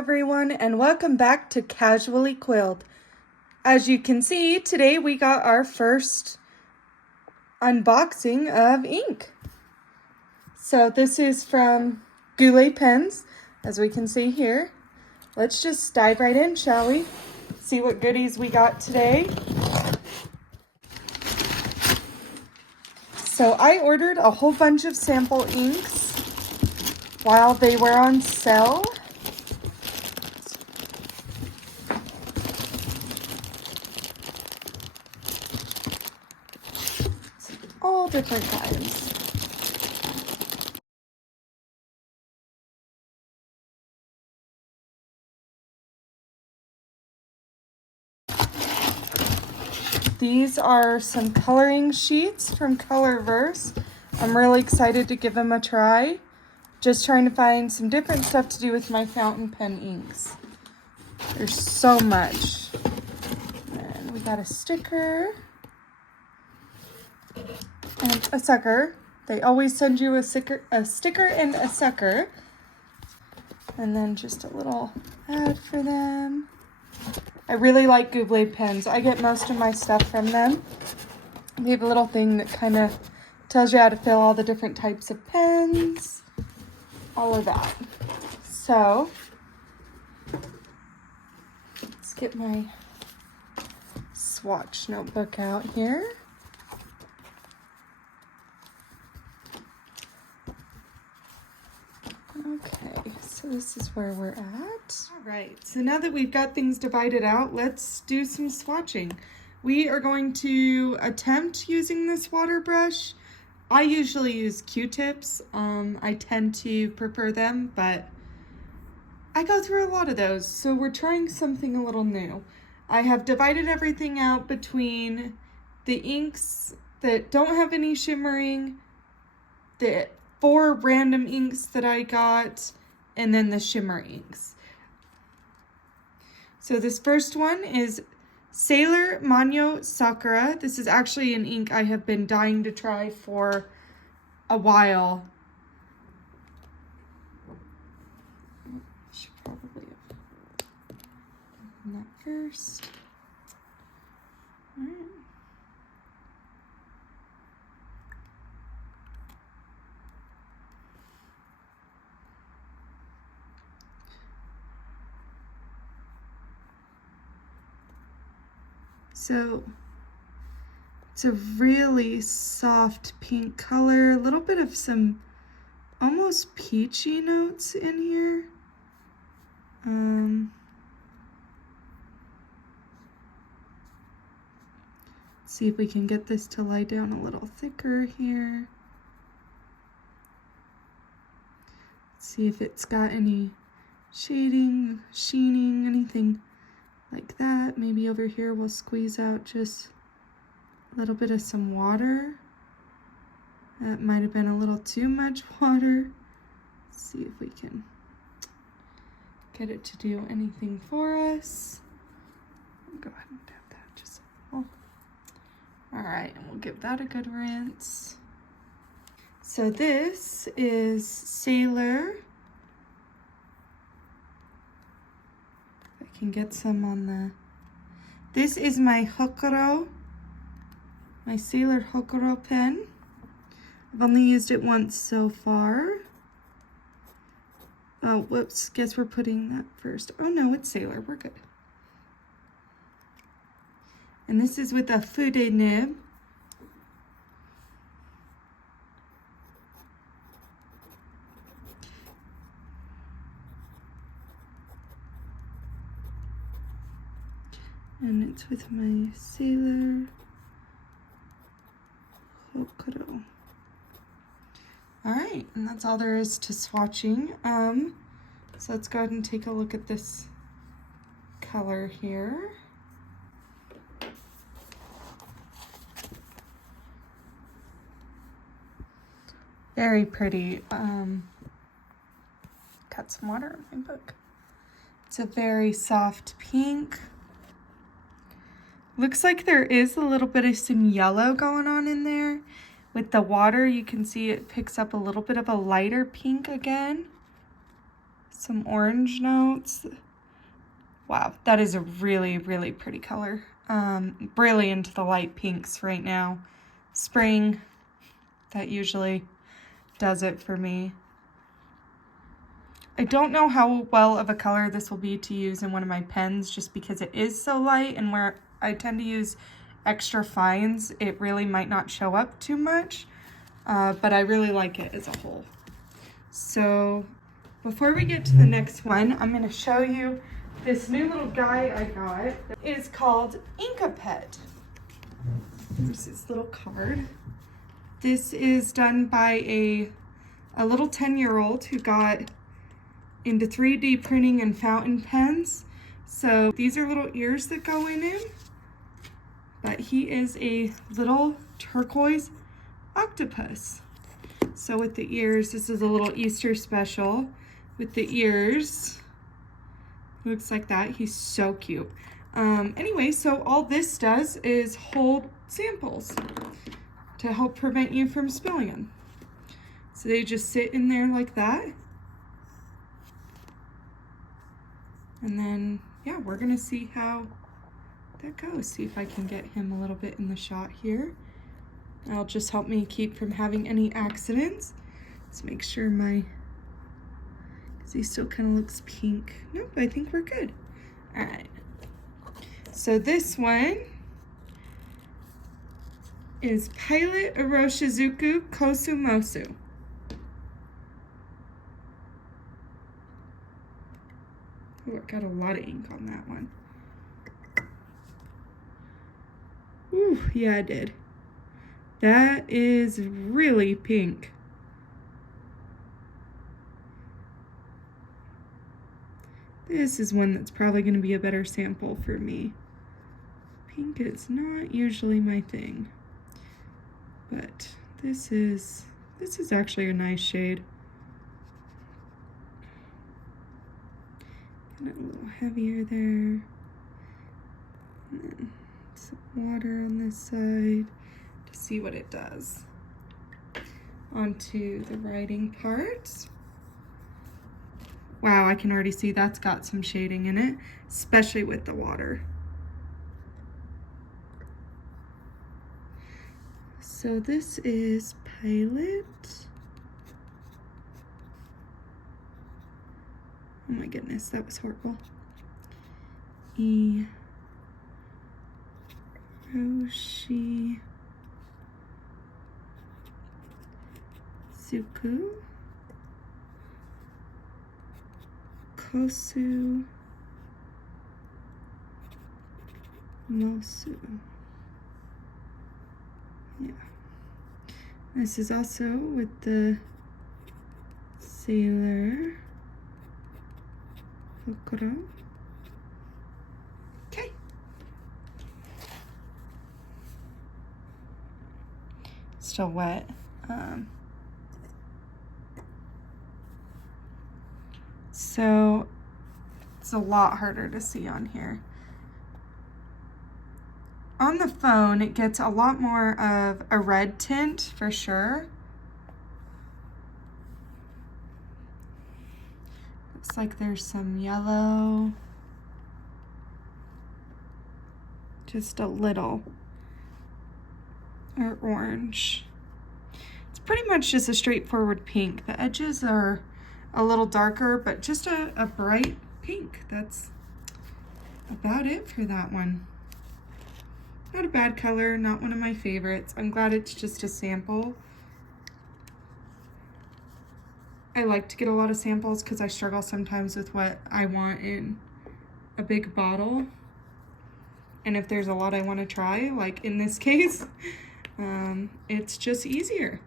everyone, and welcome back to Casually Quilled. As you can see, today we got our first unboxing of ink. So this is from Goulet Pens, as we can see here. Let's just dive right in, shall we? See what goodies we got today. So I ordered a whole bunch of sample inks while they were on sale. All different kinds. These are some coloring sheets from Colorverse. I'm really excited to give them a try. Just trying to find some different stuff to do with my fountain pen inks. There's so much. And we got a sticker. And a sucker. They always send you a sticker and a sucker. And then just a little ad for them. I really like Goulet pens. I get most of my stuff from them. They have a little thing that kind of tells you how to fill all the different types of pens. All of that. So, let's get my swatch notebook out here. Okay, so this is where we're at. All right, so now that we've got things divided out, let's do some swatching. We are going to attempt using this water brush. I usually use Q-tips. I tend to prefer them, but I go through a lot of those, so we're trying something a little new. I have divided everything out between the inks that don't have any shimmering, the 4 random inks that I got, and then the shimmer inks. So this first one is Sailor Manyo Sakura. This is actually an ink I have been dying to try for a while. Should probably have done that first. All right. So it's a really soft pink color, a little bit of some almost peachy notes in here. See if we can get this to lie down a little thicker here. See if it's got any shading, sheening, anything like that. Maybe over here we'll squeeze out just a little bit of some water. That might have been a little too much water. Let's see if we can get it to do anything for us. I'll go ahead and tap that just a little. All right, and we'll give that a good rinse. So this is Sailor. Can get some on the, this is my Hokuro, my Sailor Hokuro pen. I've only used it once so far. Oh, whoops, guess we're putting that first. Oh no, it's Sailor, we're good. And this is with a Fude nib. And it's with my Sailor Hokuro. All right, and that's all there is to swatching. So let's go ahead and take a look at this color here. Very pretty. Got some water in my book. It's a very soft pink. Looks like there is a little bit of some yellow going on in there. With the water, you can see it picks up a little bit of a lighter pink again. some orange notes. Wow, that is a really, really pretty color. Really into the light pinks right now. Spring, that usually does it for me. I don't know how well of a color this will be to use in one of my pens just because it is so light, and where I tend to use extra fines, it really might not show up too much, but I really like it as a whole. So before we get to the next one, I'm going to show you this new little guy I got. It is called Inkapet. Here's this little card. This is done by a little 10-year-old who got into 3D printing and fountain pens. So these are little ears that go in him. But he is a little turquoise octopus. So with the ears, this is a little Easter special. With the ears, looks like that. He's so cute. Anyway, so all this does is hold samples to help prevent you from spilling them. So they just sit in there like that. And then, yeah, we're gonna see how that goes. See if I can get him a little bit in the shot here. That'll just help me keep from having any accidents. Let's make sure because he still kind of looks pink. Nope, I think we're good. All right. So this one is Pilot Irishozuku Kosumosu. Oh, I got a lot of ink on that one. Ooh, yeah, I did. That is really pink. This is one that's probably going to be a better sample for me. Pink is not usually my thing, but this is actually a nice shade. Get it a little heavier there. And then some water on this side to see what it does. Onto the writing part. Wow, I can already see that's got some shading in it, especially with the water. So this is Pilot. Oh my goodness, that was horrible. Irishozuku. Kosumosu. Yeah. This is also with the Sailor Hokuro. Okay. Still wet. So it's a lot harder to see on here. On the phone, it gets a lot more of a red tint for sure. Looks like there's some yellow. Just a little. Or orange. It's pretty much just a straightforward pink. The edges are a little darker, but just a bright pink. That's about it for that one. Not a bad color, not one of my favorites. I'm glad it's just a sample. I like to get a lot of samples because I struggle sometimes with what I want in a big bottle. And if there's a lot I want to try, like in this case, it's just easier.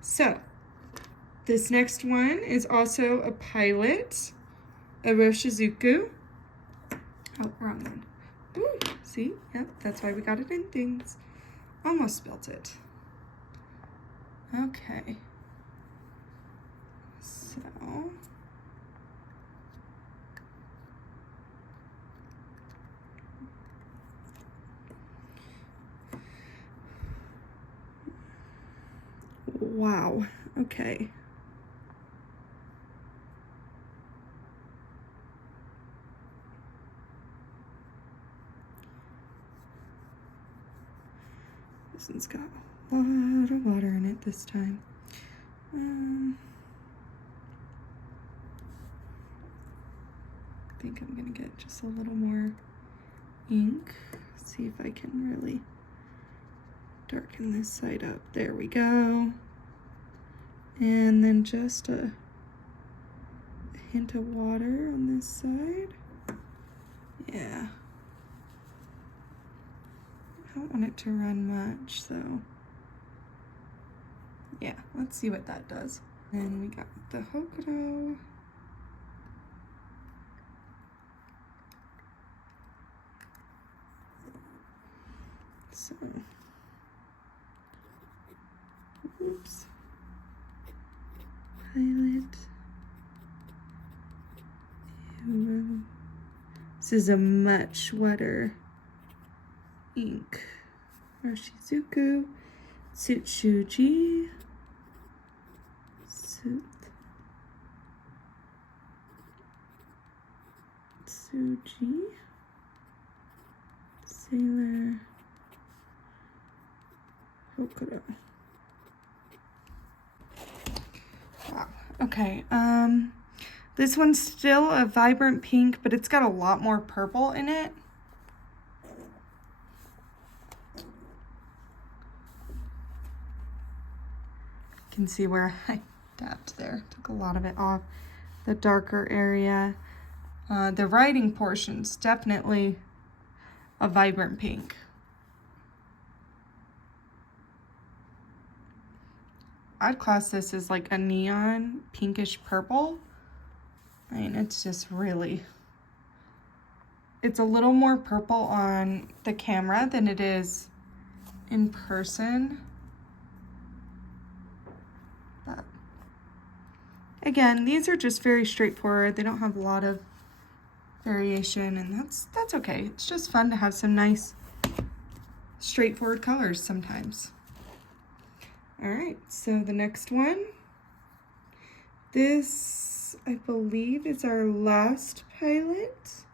So, this next one is also a Pilot Irishozuku. Oh, wrong one. Ooh, see? Yep, that's why we got it in things. Almost spilled it. Okay. So. Wow. Okay. This one's got a lot of water in it this time. I think I'm gonna get just a little more ink. See if I can really darken this side up. There we go. And then just a hint of water on this side. Yeah. I don't want it to run much, so yeah, let's see what that does. And we got the Hokuto. So, oops. Pilot. This is a much wetter ink. Irishozuku, Swatching, Suji, Sailor, Hokuto. Wow. Okay. This one's still a vibrant pink, but it's got a lot more purple in it. You can see where I dabbed there. Took a lot of it off. The darker area. The writing portion's definitely a vibrant pink. I'd class this as like a neon pinkish purple. I mean, it's just really, it's a little more purple on the camera than it is in person. But again, these are just very straightforward. They don't have a lot of variation, and that's okay. It's just fun to have some nice straightforward colors sometimes. All right, so the next one, this I believe is our last pilot.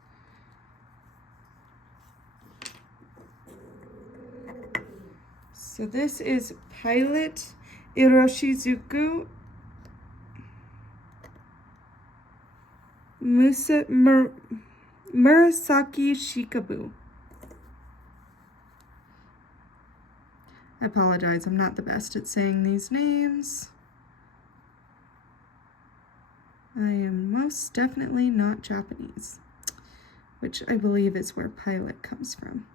So this is Pilot Irishozuku Murasaki Shikabu. I apologize, I'm not the best at saying these names. I am most definitely not Japanese, which I believe is where pilot comes from.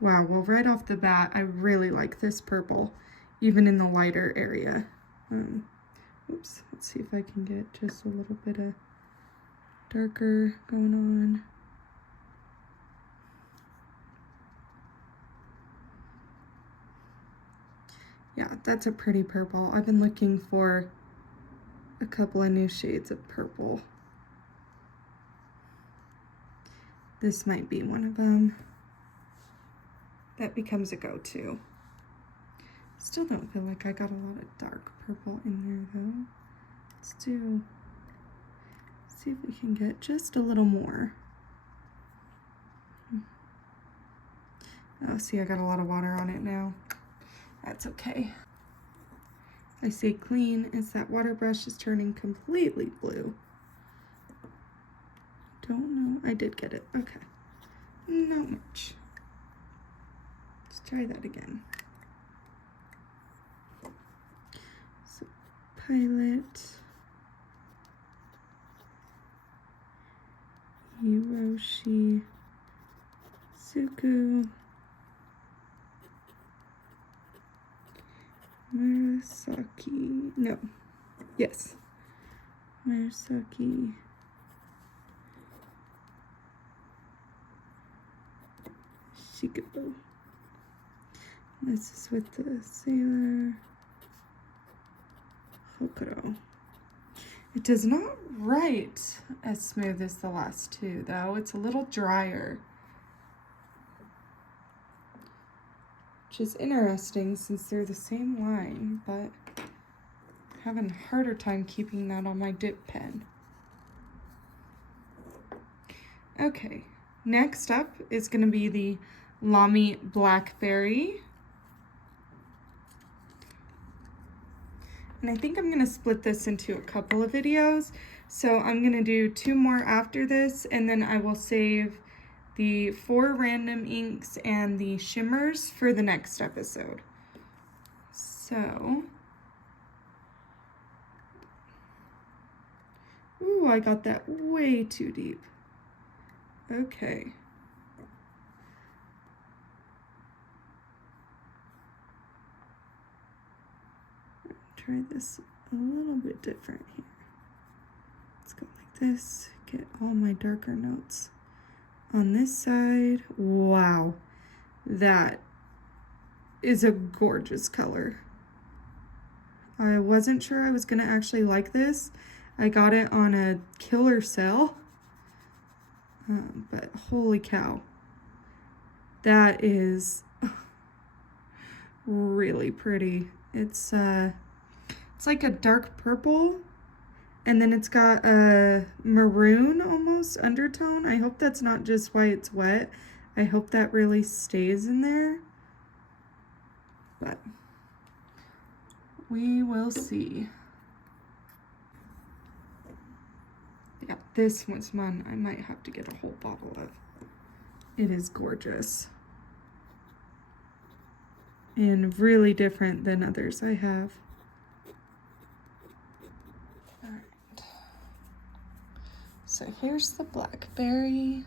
Wow, well, right off the bat, I really like this purple, even in the lighter area. Oops, let's see if I can get just a little bit of darker going on. Yeah, that's a pretty purple. I've been looking for a couple of new shades of purple. This might be one of them. That becomes a go-to. Still don't feel like I got a lot of dark purple in there though. Let's see if we can get just a little more. Oh, see, I got a lot of water on it now. That's okay. I say clean as that water brush is turning completely blue. Don't know. I did get it. Okay. Not much. Let's try that again. So, Pilot Irishozuku Murasaki. No. Yes. Murasaki Shikabu. This is with the Sailor Hokuto. It does not write as smooth as the last two, though. It's a little drier. Which is interesting since they're the same line, but having a harder time keeping that on my dip pen. Okay, next up is going to be the Lamy Blackberry. And I think I'm going to split this into a couple of videos. So I'm going to do 2 more after this, and then I will save the 4 random inks and the shimmers for the next episode. So, ooh, I got that way too deep. Okay. Try this a little bit different here. Let's go like this, get all my darker notes on this side. Wow, that is a gorgeous color. I wasn't sure I was gonna actually like this. I got it on a killer sale, but holy cow, that is really pretty. It's like a dark purple, and then it's got a maroon almost undertone. I hope that's not just why it's wet. I hope that really stays in there, but we will see. Yeah, this one's one I might have to get a whole bottle of. It is gorgeous and really different than others I have. All right. So here's the blackberry.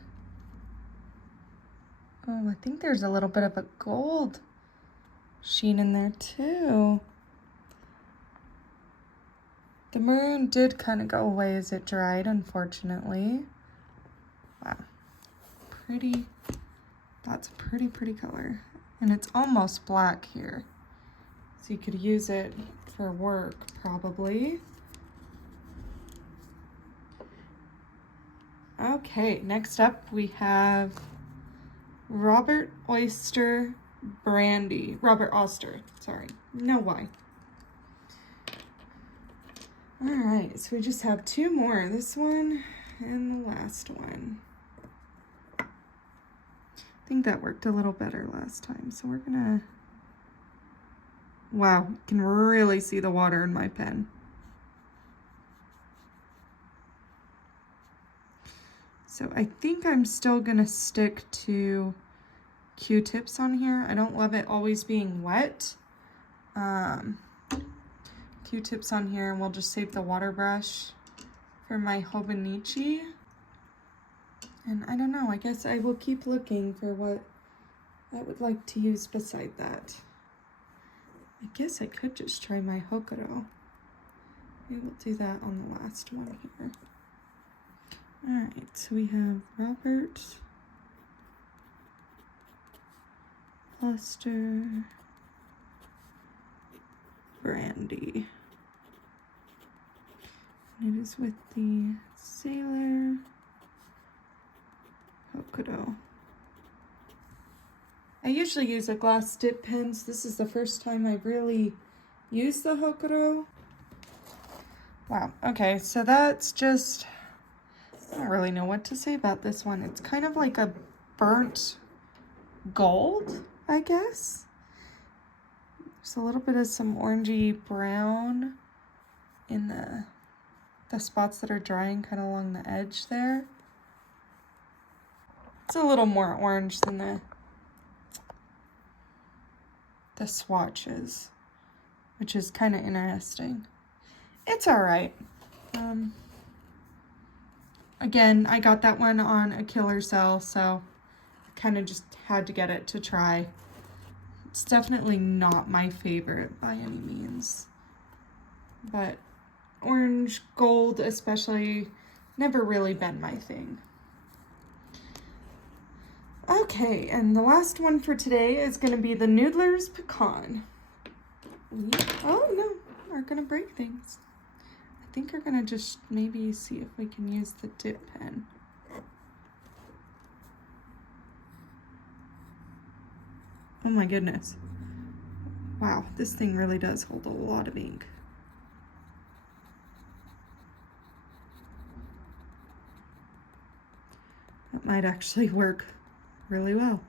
Oh, I think there's a little bit of a gold sheen in there too. The maroon did kind of go away as it dried, unfortunately. Wow, pretty. That's a pretty color. And it's almost black here. So you could use it for work, probably. Okay, next up we have Robert Oster, sorry, no Y. All right, so we just have 2 more, this one and the last one. I think that worked a little better last time, so we're gonna, wow, you can really see the water in my pen. So I think I'm still gonna stick to Q-tips on here. I don't love it always being wet. Q-tips on here, and we'll just save the water brush for my Hobonichi. And I don't know, I guess I will keep looking for what I would like to use beside that. I guess I could just try my Hokuto. Maybe we'll do that on the last one here. All right, so we have Robert Oster Brandy. And it is with the Sailor Hokuto. I usually use a glass dip pens. This is the first time I've really used the Hokuto. Wow, okay, so that's just, I don't really know what to say about this one. It's kind of like a burnt gold, I guess. There's a little bit of some orangey brown in the spots that are drying kind of along the edge there. It's a little more orange than the swatches, which is kind of interesting. It's all right. Again, I got that one on a killer sale, so I kind of just had to get it to try. It's definitely not my favorite by any means, but orange, gold especially, never really been my thing. Okay, and the last one for today is going to be the Noodler's Pecan. Oh no, are going to break things. I think we're going to just maybe see if we can use the dip pen. Oh my goodness. Wow, this thing really does hold a lot of ink. that might actually work really well.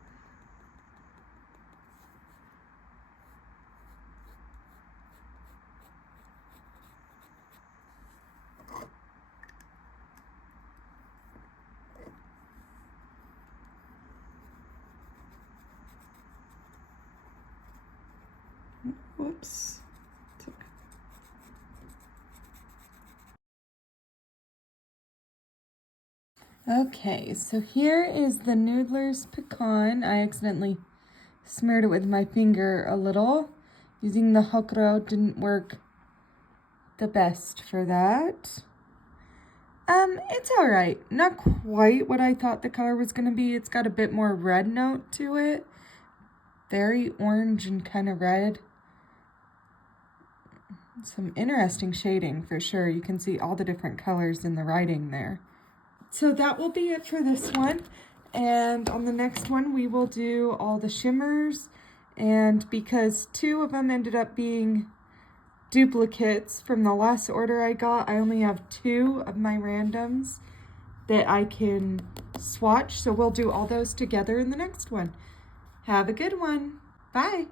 Whoops. Okay, so here is the Noodler's Pecan. I accidentally smeared it with my finger a little. Using the hokuro didn't work the best for that. It's all right. Not quite what I thought the color was going to be. It's got a bit more red note to it. Very orange and kind of red. Some interesting shading for sure. You can see all the different colors in the writing there. So that will be it for this one. And on the next one, we will do all the shimmers. And because 2 of them ended up being duplicates from the last order I got, I only have 2 of my randoms that I can swatch. So we'll do all those together in the next one. Have a good one. Bye.